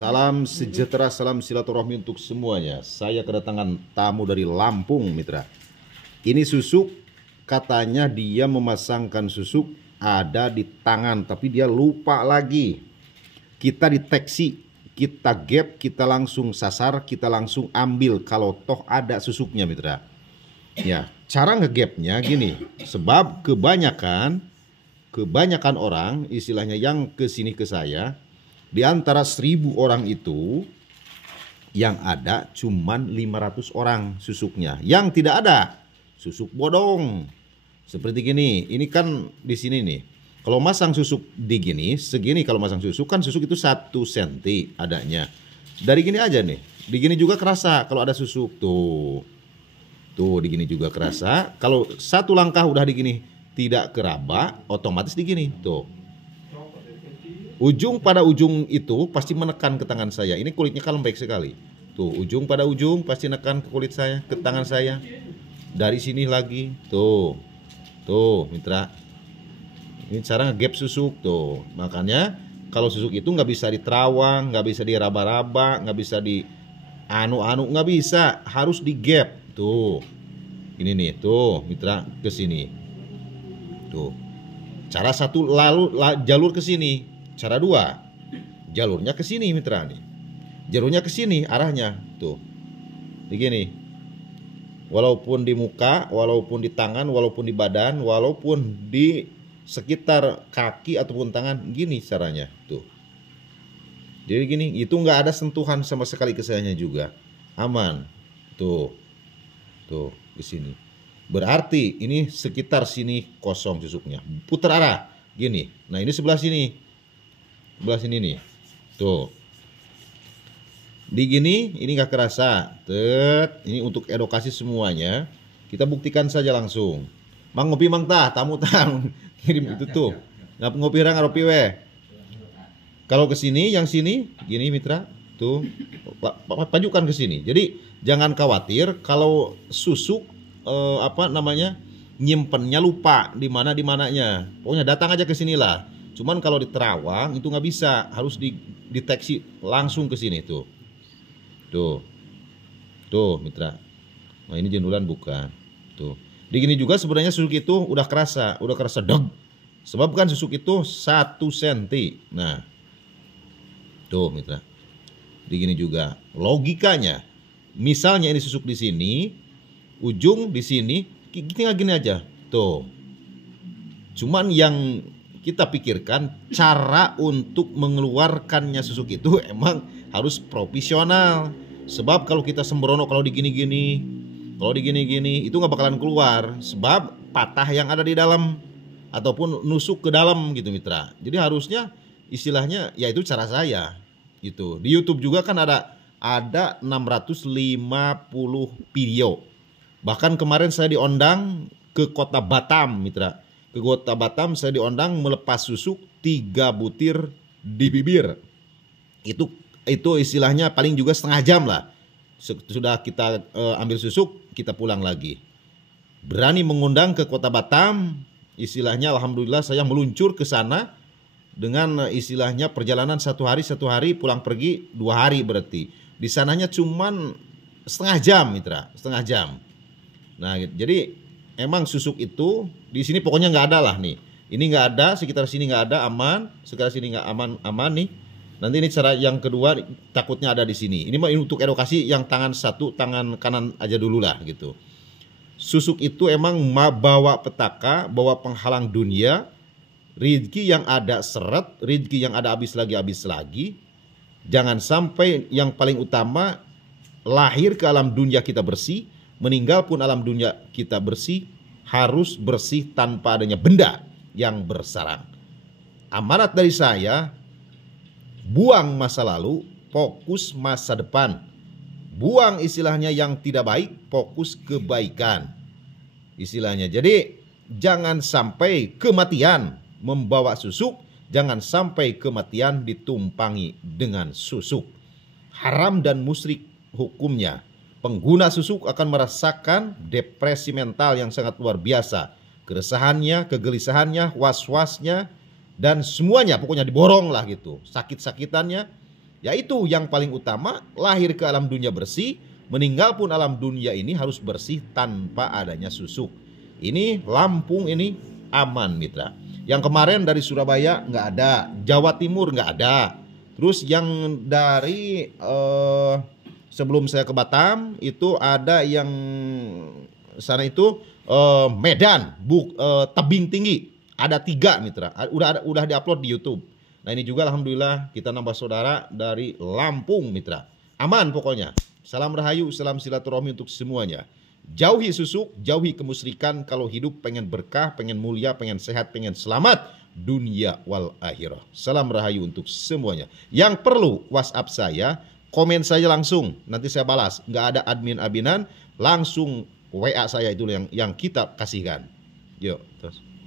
Salam sejahtera, salam silaturahmi untuk semuanya. Saya kedatangan tamu dari Lampung, mitra. Ini susuk, katanya dia memasangkan susuk ada di tangan, tapi dia lupa lagi. Kita deteksi, kita gap, kita langsung sasar, kita langsung ambil kalau toh ada susuknya, mitra. Ya, cara ngegapnya gini, sebab kebanyakan orang, istilahnya yang kesini ke saya, di antara 1.000 orang itu yang ada cuman 500 orang susuknya. Yang tidak ada susuk bodong. Seperti gini. Ini kan di sini nih. Kalau masang susuk di gini, segini kalau masang susuk kan susuk itu 1 cm adanya. Dari gini aja nih. Di gini juga kerasa kalau ada susuk tuh. Tuh di gini juga kerasa. Kalau satu langkah udah di gini tidak keraba, otomatis di gini tuh. Ujung pada ujung itu pasti menekan ke tangan saya. Ini kulitnya kan lembek sekali. Tuh, ujung pada ujung pasti menekan ke kulit saya, ke tangan saya. Dari sini lagi. Tuh. Tuh, mitra. Ini cara ngegap susuk tuh. Makanya kalau susuk itu nggak bisa diterawang, nggak bisa diraba-raba, nggak bisa di anu-anu, nggak bisa. Harus digap. Tuh. Ini nih, tuh, mitra, ke sini. Tuh. Cara satu lalu jalur ke sini. Cara 2, jalurnya ke sini, mitra nih. Jalurnya ke sini arahnya tuh. Begini. Walaupun di muka, walaupun di tangan, walaupun di badan, walaupun di sekitar kaki ataupun tangan, gini caranya tuh. Jadi gini, itu nggak ada sentuhan sama sekali ke sayanya juga. Aman. Tuh. Tuh, ke sini. Berarti ini sekitar sini kosong susuknya. Putar arah gini. Nah, ini sebelah sini. Sebelah sini nih. Tuh. Di gini ini nggak kerasa. Ini untuk edukasi semuanya. Kita buktikan saja langsung. Mang ngopi mang tah, tamu tang. Kirim itu tuh. Ngap ngopi rang ngopi we. Kalau ke sini, yang sini gini mitra. Tuh. Pajukan ke sini. Jadi jangan khawatir kalau susuk nyimpennya lupa di mananya. Pokoknya datang aja ke sinilah. Cuman kalau di terawang itu nggak bisa, harus dideteksi langsung ke sini tuh. Tuh. Tuh, mitra. Nah, ini jendulan bukan. Tuh. Di gini juga sebenarnya susuk itu udah kerasa deg. Sebab kan susuk itu 1 cm. Nah. Tuh, mitra. Di gini juga. Logikanya, misalnya ini susuk di sini, ujung di sini, gini aja. Tuh. Cuman yang kita pikirkan cara untuk mengeluarkannya susuk itu emang harus profesional. Sebab kalau kita sembrono, kalau digini-gini itu nggak bakalan keluar. Sebab patah yang ada di dalam ataupun nusuk ke dalam gitu, mitra. Jadi harusnya istilahnya ya itu cara saya gitu. Di YouTube juga kan ada 650 video. Bahkan kemarin saya diundang ke kota Batam, mitra. Ke kota Batam saya diundang melepas susuk 3 butir di bibir. Itu istilahnya paling juga setengah jam lah. Sudah kita ambil susuk, kita pulang lagi. Berani mengundang ke kota Batam, istilahnya alhamdulillah saya meluncur ke sana dengan istilahnya perjalanan 1 hari pulang pergi 2 hari berarti. Di sananya cuman setengah jam, mitra, setengah jam. Nah, jadi emang susuk itu di sini pokoknya nggak ada lah nih. Ini nggak ada, sekitar sini nggak ada, aman. Sekitar sini nggak aman nih. Nanti ini cara yang kedua takutnya ada di sini. Ini untuk edukasi yang tangan satu, tangan kanan aja dulu lah gitu. Susuk itu emang bawa petaka, bawa penghalang dunia. Rezeki yang ada seret, rezeki yang ada habis lagi. Jangan sampai yang paling utama lahir ke alam dunia kita bersih. Meninggal pun alam dunia kita bersih, harus bersih tanpa adanya benda yang bersarang. Amanat dari saya, buang masa lalu, fokus masa depan. Buang istilahnya yang tidak baik, fokus kebaikan. Istilahnya, jadi jangan sampai kematian membawa susuk, jangan sampai kematian ditumpangi dengan susuk. Haram dan musyrik hukumnya. Pengguna susuk akan merasakan depresi mental yang sangat luar biasa. Keresahannya, kegelisahannya, was-wasnya, dan semuanya pokoknya diborong lah gitu. Sakit-sakitannya Yaitu yang paling utama, lahir ke alam dunia bersih, meninggal pun alam dunia ini harus bersih tanpa adanya susuk. Ini Lampung ini aman mitra. Yang kemarin dari Surabaya nggak ada, Jawa Timur nggak ada. Terus yang dari sebelum saya ke Batam itu ada yang sana itu Medan, Tebing Tinggi. Ada 3 mitra, udah diupload di YouTube. Nah ini juga alhamdulillah kita nambah saudara dari Lampung mitra. Aman pokoknya. Salam rahayu, salam silaturahmi untuk semuanya. Jauhi susuk, jauhi kemusyrikan. Kalau hidup pengen berkah, pengen mulia, pengen sehat, pengen selamat dunia wal akhirah. Salam rahayu untuk semuanya. Yang perlu WhatsApp saya, komen saja langsung, nanti saya balas. Nggak ada admin-adminan, langsung WA saya itu yang kita kasihkan. Yuk terus.